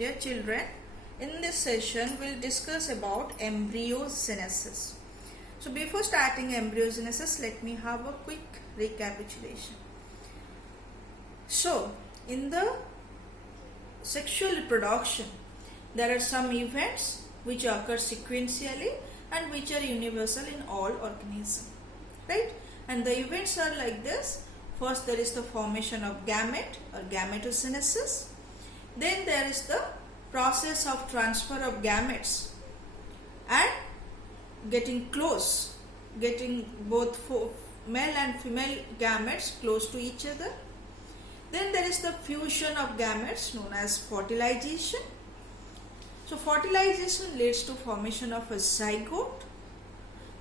Dear children, in this session we will discuss about embryogenesis. So before starting embryogenesis, let me have a quick recapitulation. So in the sexual reproduction, there are some events which occur sequentially and which are universal in all organisms, right? And the events are like this. First, there is the formation of gamete or gametogenesis. Then there is the process of transfer of gametes and getting both male and female gametes close to each other. Then there is the fusion of gametes known as fertilization. So fertilization leads to formation of a zygote.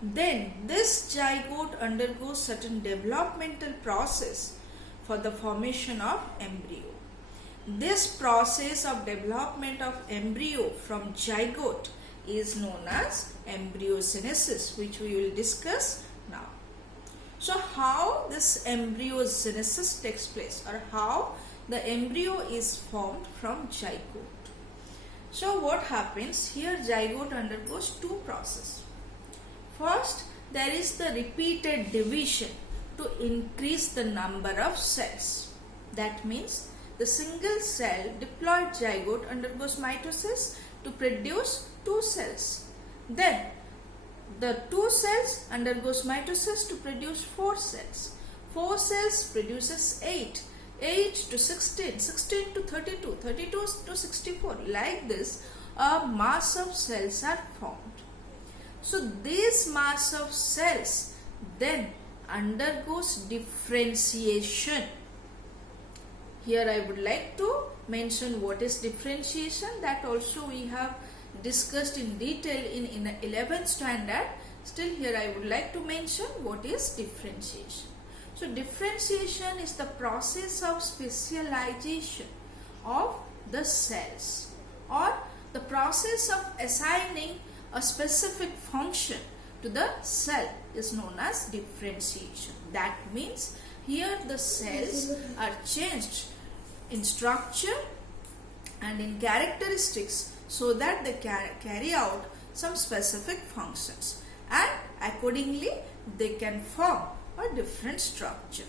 Then this zygote undergoes certain developmental process for the formation of embryo. This process of development of embryo from zygote is known as embryogenesis, which we will discuss now. So how this embryogenesis takes place, or how the embryo is formed from zygote. So what happens here? Zygote undergoes two processes. First, there is the repeated division to increase the number of cells. That means the single cell diploid zygote undergoes mitosis to produce two cells. Then the two cells undergoes mitosis to produce four cells. 4 cells produces 8. 8 to 16, 16 to 32, 32 to 64. Like this, a mass of cells are formed. So this mass of cells then undergoes differentiation. Here I would like to mention what is differentiation. That also we have discussed in detail in 11th standard. Still here I would like to mention what is differentiation. So differentiation is the process of specialization of the cells, or the process of assigning a specific function to the cell is known as differentiation. That means here the cells are changed in structure and in characteristics so that they carry out some specific functions, and accordingly they can form a different structure,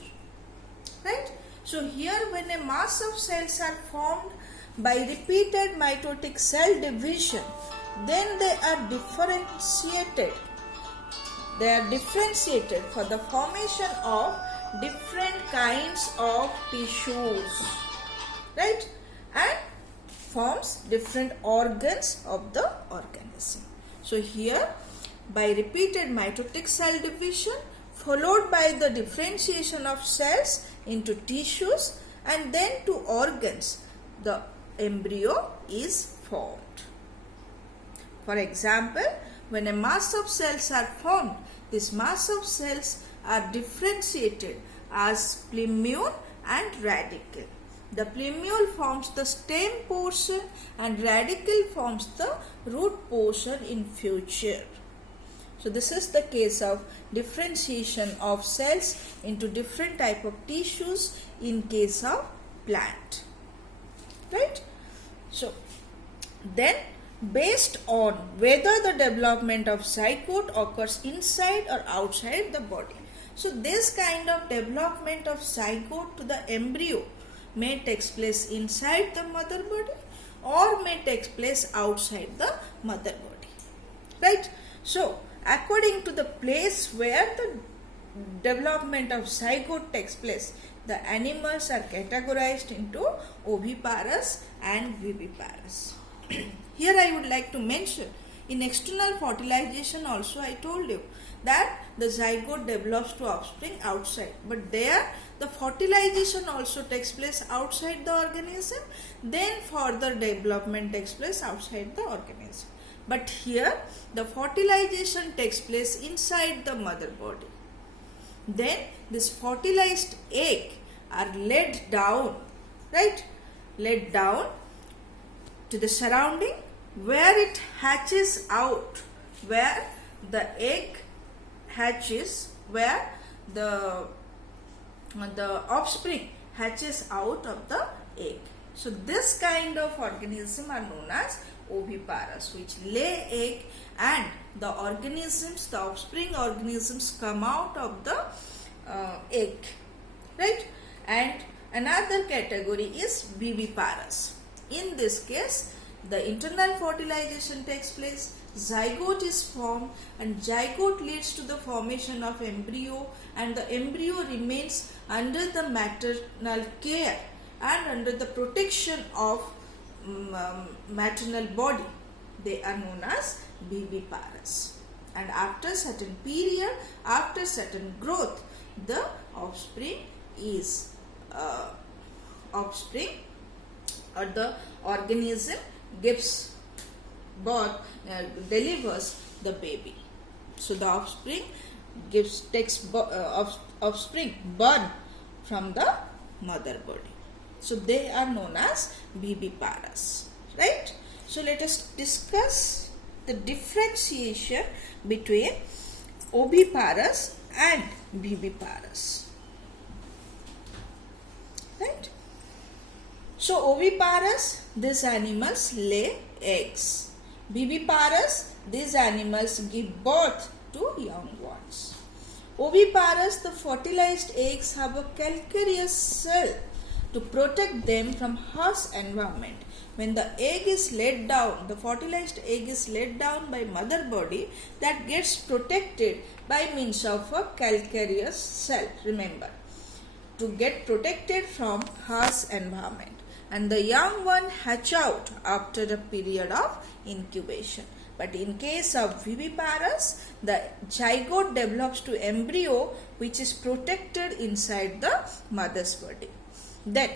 right? So here when a mass of cells are formed by repeated mitotic cell division, then they are differentiated. They are differentiated for the formation of different kinds of tissues, right? And forms different organs of the organism. So here by repeated mitotic cell division followed by the differentiation of cells into tissues and then to organs, the embryo is formed. For example, when a mass of cells are formed, this mass of cells are differentiated as plumule and radicle. The plumule forms the stem portion and radicle forms the root portion in future. So this is the case of differentiation of cells into different type of tissues in case of plant, right? So then based on whether the development of zygote occurs inside or outside the body. So this kind of development of zygote to the embryo may take place inside the mother body or may take place outside the mother body, right? So according to the place where the development of zygote takes place, the animals are categorized into oviparous and viviparous. Here I would like to mention, in external fertilization also I told you that the zygote develops to offspring outside, but there the fertilization also takes place outside the organism, then further development takes place outside the organism. But here the fertilization takes place inside the mother body. Then this fertilized egg are laid down, right? Laid down to the surrounding where it hatches out, where the egg hatches, where the offspring hatches out of the egg. So this kind of organism are known as oviparous, which lay egg, and the organisms, the offspring organisms, come out of the egg, right? And another category is viviparous. In this case, the internal fertilization takes place, zygote is formed, and zygote leads to the formation of embryo, and the embryo remains under the maternal care and under the protection of maternal body. They are known as viviparous. And after certain period, after certain growth, the offspring or the organism gives birth, delivers the baby. So the offspring takes offspring born from the mother body. So they are known as viviparous, right? So let us discuss the differentiation between oviparous and viviparous, right? So oviparous, these animals lay eggs. Viviparous, these animals give birth to young ones. Oviparous, the fertilized eggs have a calcareous cell to protect them from harsh environment. When the egg is laid down, the fertilized egg is laid down by mother body, that gets protected by means of a calcareous cell, remember, to get protected from harsh environment. And the young one hatch out after a period of incubation. But in case of viviparous, the zygote develops to embryo, which is protected inside the mother's body. Then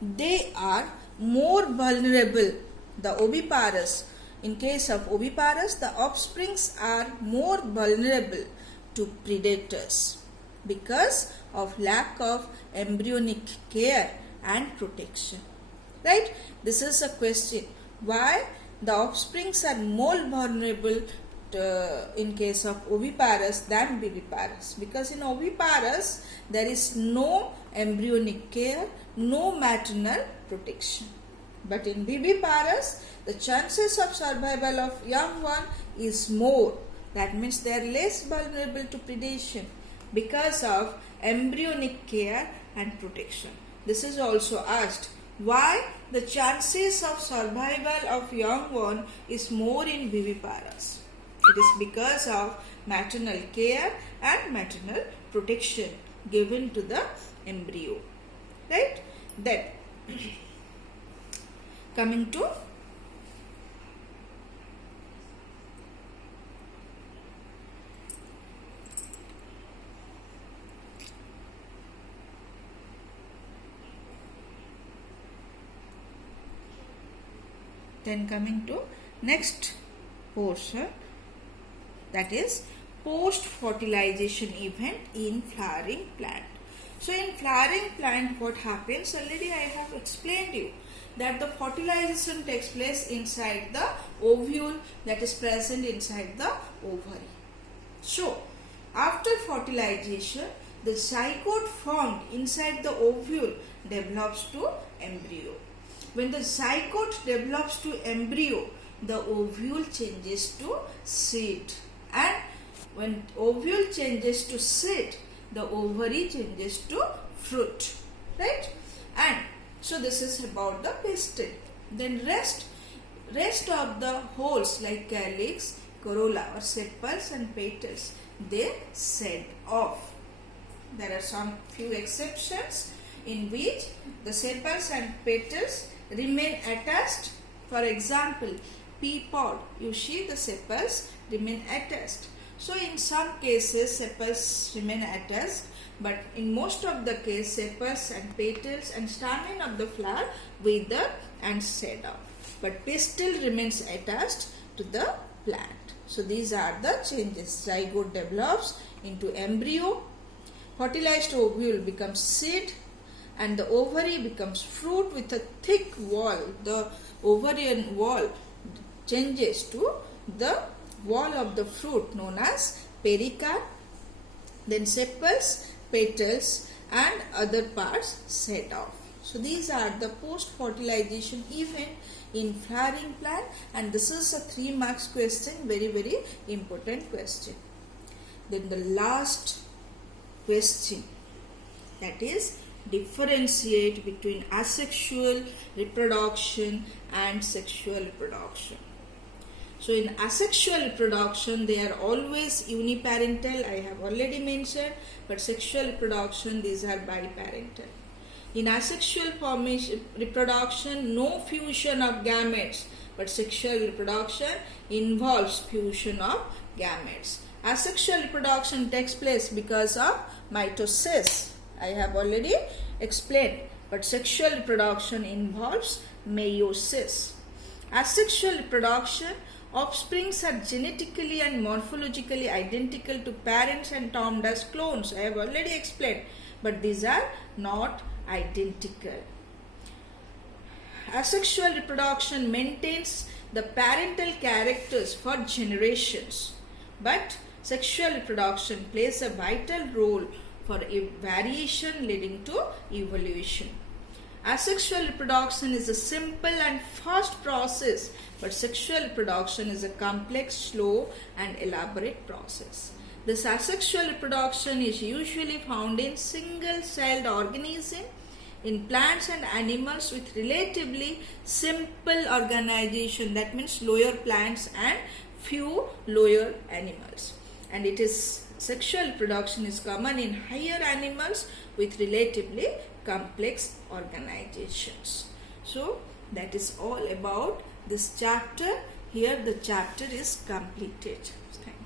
they are more vulnerable, the oviparous. In case of oviparous, the offsprings are more vulnerable to predators because of lack of embryonic care and protection, right? This is a question. Why the offsprings are more vulnerable in case of oviparous than viviparous? Because in oviparous, there is no embryonic care, no maternal protection. But in viviparous, the chances of survival of young one is more. That means they are less vulnerable to predation because of embryonic care and protection. This is also asked, why the chances of survival of young one is more in viviparous? It is because of maternal care and maternal protection given to the embryo, right? Then coming to next portion, that is post fertilization event in flowering plant. So in flowering plant, what happens? Already I have explained you that the fertilization takes place inside the ovule that is present inside the ovary. So after fertilization, the zygote formed inside the ovule develops to embryo. When the zygote develops to embryo, the ovule changes to seed, and when ovule changes to seed, the ovary changes to fruit, right? And so this is about the pistil. Then rest of the holes like calyx, corolla or sepals and petals, they shed off. There are some few exceptions in which the sepals and petals remain attached. For example, pea pod, you see the sepals remain attached. So in some cases sepals remain attached, but in most of the case sepals and petals and stamen of the flower wither and shed off. But pistil remains attached to the plant. So these are the changes. Zygote develops into embryo, fertilized ovule becomes seed, and the ovary becomes fruit with a thick wall. The ovarian wall changes to the wall of the fruit known as pericarp. Then sepals, petals and other parts set off. So these are the post-fertilization event in flowering plant, and this is a 3 marks question, very important question. Then the last question, that is differentiate between asexual reproduction and sexual reproduction. So in asexual reproduction they are always uniparental, I have already mentioned, but sexual reproduction these are biparental. In asexual reproduction, no fusion of gametes, but sexual reproduction involves fusion of gametes. Asexual reproduction takes place because of mitosis, I have already explained, but sexual reproduction involves meiosis. Asexual reproduction, offsprings are genetically and morphologically identical to parents and termed as clones, I have already explained, but these are not identical. Asexual reproduction maintains the parental characters for generations, but sexual reproduction plays a vital role for a variation leading to evolution. Asexual reproduction is a simple and fast process, but sexual reproduction is a complex, slow and elaborate process. This asexual reproduction is usually found in single-celled organisms, in plants and animals with relatively simple organization, that means lower plants and few lower animals. And it is sexual reproduction is common in higher animals with relatively complex organizations. So that is all about this chapter. Here the chapter is completed. Thank you.